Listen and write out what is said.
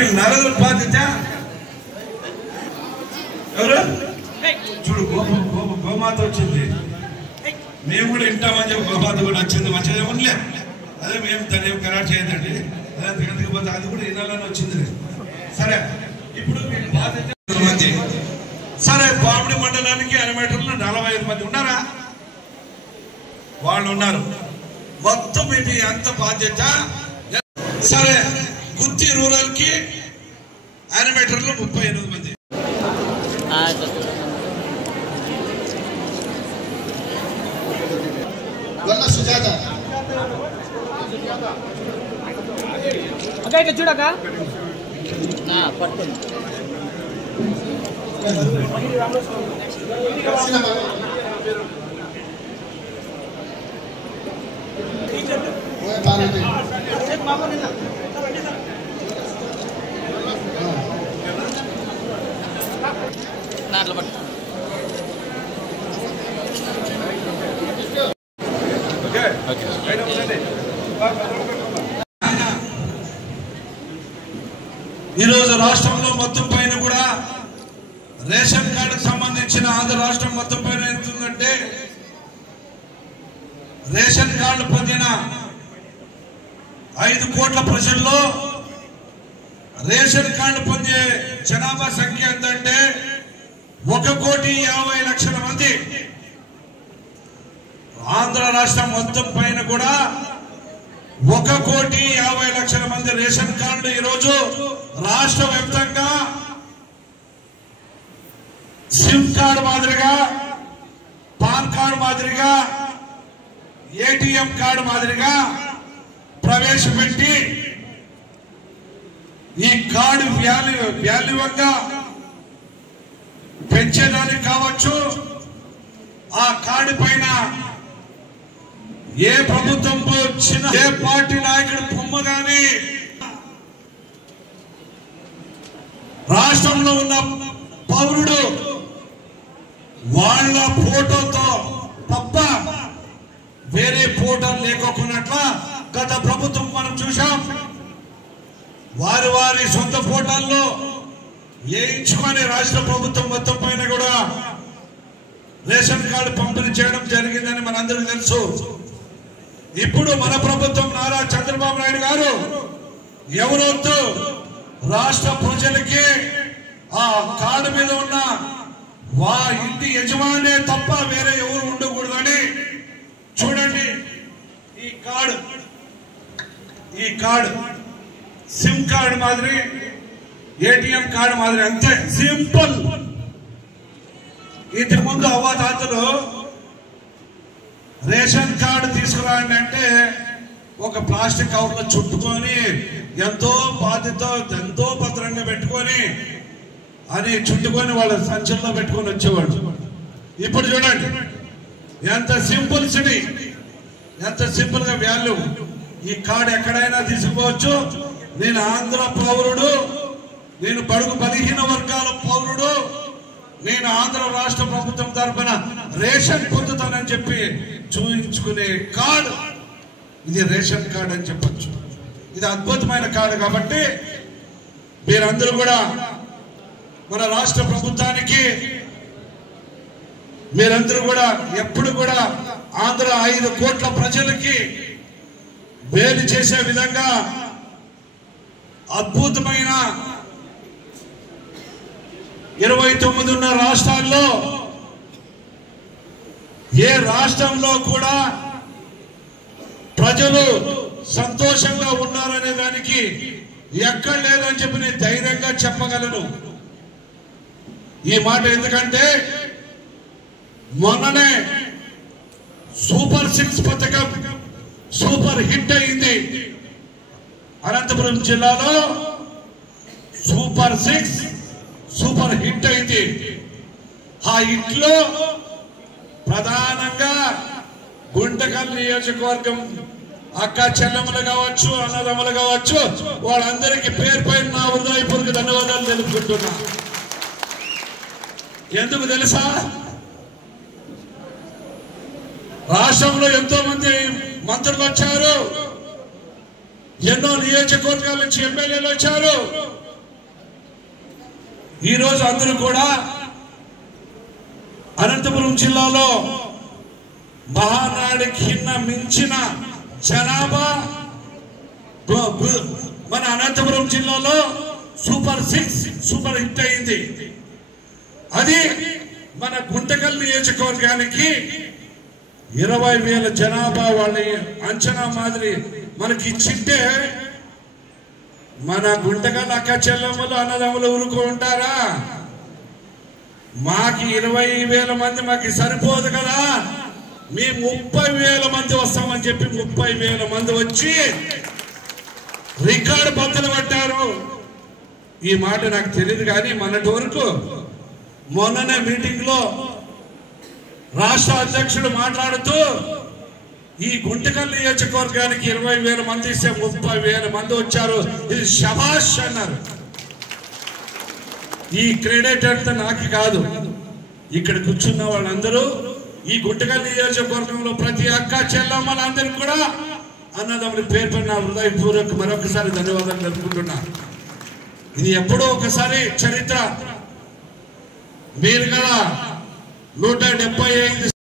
వీళ్ళు నరదుల బాధ్యత ఎవరు చూడు గోమాత వచ్చింది మేము కూడా వింటామని చెప్పి గోమాత కూడా వచ్చింది మంచిగా ఉండలే అదే మేము దాన్ని ఏం ఖరారు చేయదండి అదే తినకపోతే అది కూడా వినాలని వచ్చింది సరే ఇప్పుడు మీ బాధ్యత మంది సరే పాపిడి మండలానికి 60 మీటర్లు 45 మంది ఉన్నారా వాళ్ళు ఉన్నారు మొత్తం ఇది అంత బాధ్యత సరే గుత్తి రూరల్ కి 60 మీటర్లు 38 మంది సుజాత అక్క ఇట్లా చూడక పట్టుకోండి నాట్లో పట్టు ఈరోజు రాష్ట్రంలో మొత్తం పైన కూడా రేషన్ కార్డుకు సంబంధించిన ఆంధ్ర రాష్ట్రం మొత్తం పైన ఎంతుందంటే రేషన్ కార్డు పొందిన 5 కోట్ల ప్రజల్లో రేషన్ కార్డు పొందే జనాభా సంఖ్య ఎంతంటే 1,50,00,000 మంది. ఆంధ్ర రాష్ట్రం మొత్తం పైన కూడా 1,50,00,000 మంది రేషన్ కార్డులు ఈరోజు రాష్ట్ర వ్యాప్తంగా సిమ్ కార్డు మాదిరిగా పాన్ కార్డు మాదిరిగా ఏటీఎం కార్డు మాదిరిగా ప్రవేశపెట్టి ఈ కార్డు వాల్యువంగా పెంచేదానికి కావచ్చు ఆ కార్డు పైన ఏ ప్రభుత్వం వచ్చిన ఏ పార్టీ నాయకుడు బొమ్మ గాని రాష్ట్రంలో ఉన్న పౌరుడు వాళ్ళ ఫోటోతో తప్ప వేరే ఫోటో లేకోకున్నట్ల గత ప్రభుత్వం మనం చూసాం. వారి సొంత ఫోటోల్లో వేయించుకొని రాష్ట్ర ప్రభుత్వం మొత్తం పైన కూడా రేషన్ కార్డు పంపిణీ చేయడం జరిగిందని మనందరికీ తెలుసు. ఇప్పుడు మన ప్రభుత్వం నారా చంద్రబాబు నాయుడు గారు ఎవరొద్దు రాష్ట్ర ప్రజలకి ఆ కార్డు మీద ఉన్న ఇంటి యజమానే తప్ప వేరే ఎవరు ఉండకూడదని చూడండి. ఈ కార్డు సిమ్ కార్డు మాదిరి ఏటీఎం కార్డు మాదిరి అంతే సింపుల్. ఇంతకు ముందు అవ్వాతాతలు రేషన్ కార్డు తీసుకురాండి అంటే ఒక ప్లాస్టిక్ కవర్లో చుట్టుకొని ఎంతో బాధ్యత ఎంతో భద్రంగా పెట్టుకొని అని చుట్టుకొని వాళ్ళ సంచుల్లో పెట్టుకొని వచ్చేవాడు. ఇప్పుడు చూడండి ఎంత సింపుల్ సిటీ, ఎంత సింపుల్ గా వాల్యూ. ఈ కార్డు ఎక్కడైనా తీసుకోవచ్చు. నేను ఆంధ్ర పౌరుడు, నేను బడుగు బలహీన వర్గాల పౌరుడు, నేను ఆంధ్ర రాష్ట్ర ప్రభుత్వం తరఫున రేషన్ పొందుతానని చెప్పి చూపించుకునే కార్డు ఇది రేషన్ కార్డు అని చెప్పచ్చు. ఇది అద్భుతమైన కార్డు. కాబట్టి మీరందరూ కూడా మన రాష్ట్ర ప్రభుత్వానికి మీరందరూ కూడా ఎప్పుడు కూడా ఆంధ్ర 5 కోట్ల ప్రజలకి వేలు చేసే విధంగా అద్భుతమైన 29 ఉన్న రాష్ట్రాల్లో ఏ రాష్ట్రంలో కూడా ప్రజలు సంతోషంగా ఉన్నారనే దానికి ఎక్కడ లేదని చెప్పి నేను ధైర్యంగా చెప్పగలను. ఈ మాట ఎందుకంటే మొన్ననే సూపర్ 6 పథకం సూపర్ హిట్ అయింది. అనంతపురం జిల్లాలో సూపర్ 6 సూపర్ హిట్ అయింది. ఆ హిట్ లో ప్రధానంగా గుంటకల్ నియోజకవర్గం అక్క చెల్లెమ్మలు కావచ్చు, అన్నదమ్ములు కావచ్చు, వాళ్ళందరికీ పేరు పైన నా హృదయపూర్వక ధన్యవాదాలు తెలుపుకుంటున్నా. ఎందుకు తెలుసా? రాష్ట్రంలో ఎంతో మంది మంత్రులు వచ్చారు, ఎన్నో నియోజకవర్గాల నుంచి ఎమ్మెల్యేలు వచ్చారు. ఈరోజు అందరూ కూడా అనంతపురం జిల్లాలో మహానాడికి మించిన జనాభా మన అనంతపురం జిల్లాలో సూపర్ 6 సూపర్ హిట్ అయింది. అది మన గుంటకల్ నియోజకవర్గానికి 20,000 జనాభా వాళ్ళ అంచనా మాదిరి మనకి ఇచ్చింటే మన గుంటకల్ అక్క చెల్లెమ్మలు అన్నదమ్ములు ఊరుకో ఉంటారా? మాకి 20,000 మంది మాకు సరిపోదు కదా, మీ 30,000 మంది వస్తామని చెప్పి 30,000 మంది వచ్చి రికార్డు బద్దలు పట్టారు. ఈ మాట నాకు తెలియదు కానీ మొన్నటి వరకు మొన్ననే మీటింగ్ లో రాష్ట్ర అధ్యక్షుడు మాట్లాడుతూ ఈ గుంటకల్ నియోజకవర్గానికి 20,000 మంది ఇస్తే 30,000 మంది వచ్చారు, ఇది శభాష్ అన్నారు. ఈ క్రెడిట్ అంతా నాకు కాదు, ఇక్కడ కూర్చున్న వాళ్ళందరూ ఈ గుంటకల్ నియోజకవర్గంలో ప్రతి అక్క చెల్లమ్మలందరూ కూడా అన్నదమ్ముడి పేరు పైన హృదయపూర్వక మరొకసారి ధన్యవాదాలు తెలుపుకుంటున్నా. ఇది ఎప్పుడో ఒకసారి చరిత్ర. మీరు కదా 175